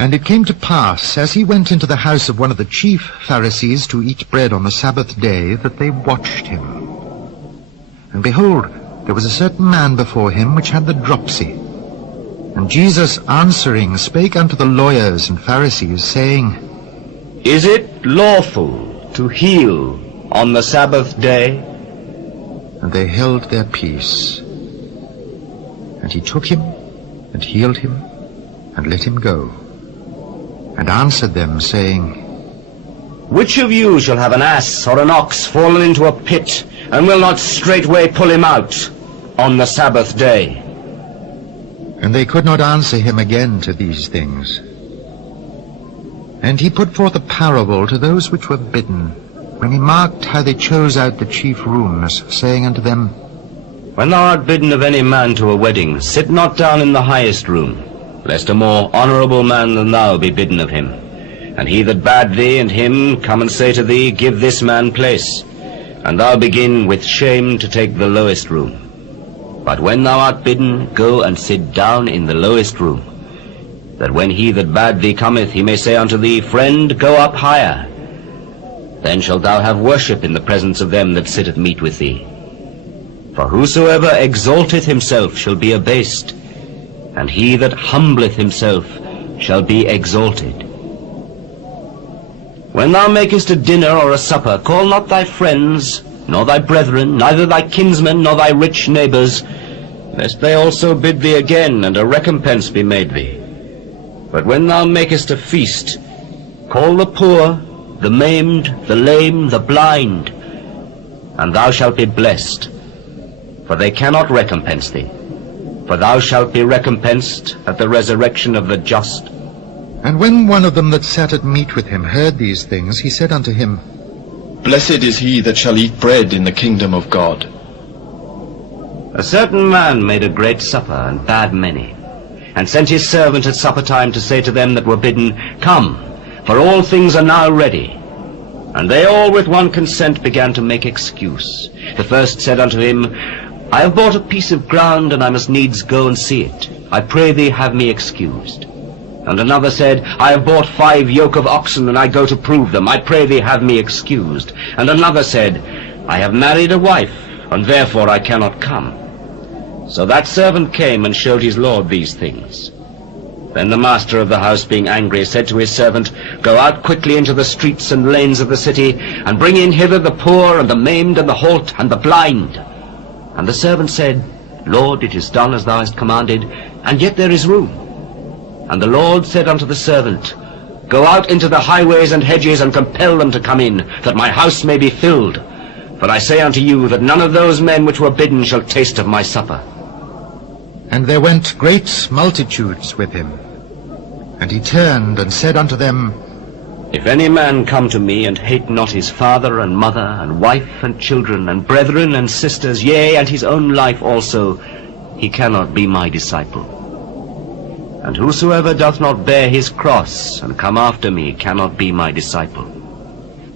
And it came to pass, as he went into the house of one of the chief Pharisees to eat bread on the Sabbath day, that they watched him. And behold, there was a certain man before him which had the dropsy. And Jesus answering spake unto the lawyers and Pharisees, saying, Is it lawful to heal on the Sabbath day? And they held their peace. And he took him, and healed him, and let him go. And answered them, saying, Which of you shall have an ass or an ox fallen into a pit, and will not straightway pull him out on the Sabbath day? And they could not answer him again to these things. And he put forth a parable to those which were bidden, when he marked how they chose out the chief rooms, saying unto them, When thou art bidden of any man to a wedding, sit not down in the highest room, lest a more honourable man than thou be bidden of him. And he that bade thee and him come and say to thee, Give this man place, and thou begin with shame to take the lowest room. But when thou art bidden, go and sit down in the lowest room, that when he that bade thee cometh, he may say unto thee, Friend, go up higher. Then shalt thou have worship in the presence of them that sit at meat with thee. For whosoever exalteth himself shall be abased, and he that humbleth himself shall be exalted. When thou makest a dinner or a supper, call not thy friends, nor thy brethren, neither thy kinsmen, nor thy rich neighbours, lest they also bid thee again, and a recompense be made thee. But when thou makest a feast, call the poor, the maimed, the lame, the blind, and thou shalt be blessed, for they cannot recompense thee. For thou shalt be recompensed at the resurrection of the just. And when one of them that sat at meat with him heard these things, he said unto him, Blessed is he that shall eat bread in the kingdom of God. A certain man made a great supper, and bade many, and sent his servant at supper time to say to them that were bidden, Come, for all things are now ready. And they all with one consent began to make excuse. The first said unto him, I have bought a piece of ground, and I must needs go and see it. I pray thee have me excused. And another said, I have bought 5 yoke of oxen, and I go to prove them. I pray thee have me excused. And another said, I have married a wife, and therefore I cannot come. So that servant came and showed his lord these things. Then the master of the house, being angry, said to his servant, Go out quickly into the streets and lanes of the city, and bring in hither the poor, and the maimed, and the halt, and the blind. And the servant said, Lord, it is done as thou hast commanded, and yet there is room. And the Lord said unto the servant, Go out into the highways and hedges, and compel them to come in, that my house may be filled. For I say unto you, that none of those men which were bidden shall taste of my supper. And there went great multitudes with him. And he turned and said unto them, If any man come to me, and hate not his father and mother, and wife and children, and brethren and sisters, yea, and his own life also, he cannot be my disciple. And whosoever doth not bear his cross, and come after me, cannot be my disciple.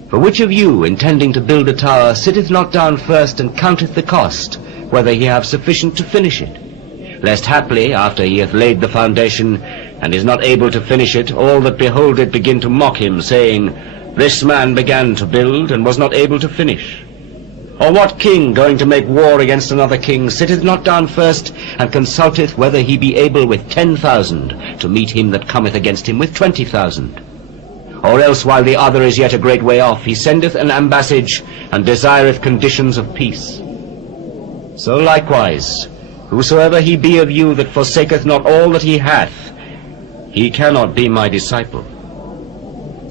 For which of you, intending to build a tower, sitteth not down first, and counteth the cost, whether he have sufficient to finish it? Lest haply, after he hath laid the foundation, and is not able to finish it, all that behold it begin to mock him, saying, This man began to build, and was not able to finish. Or what king, going to make war against another king, sitteth not down first, and consulteth whether he be able with 10,000 to meet him that cometh against him with 20,000? Or else, while the other is yet a great way off, he sendeth an ambassage, and desireth conditions of peace. So likewise, whosoever he be of you that forsaketh not all that he hath, he cannot be my disciple.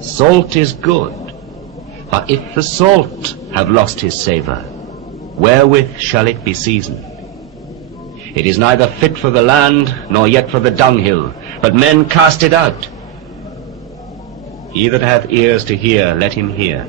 Salt is good, but if the salt have lost his savour, wherewith shall it be seasoned? It is neither fit for the land, nor yet for the dunghill, but men cast it out. He that hath ears to hear, let him hear.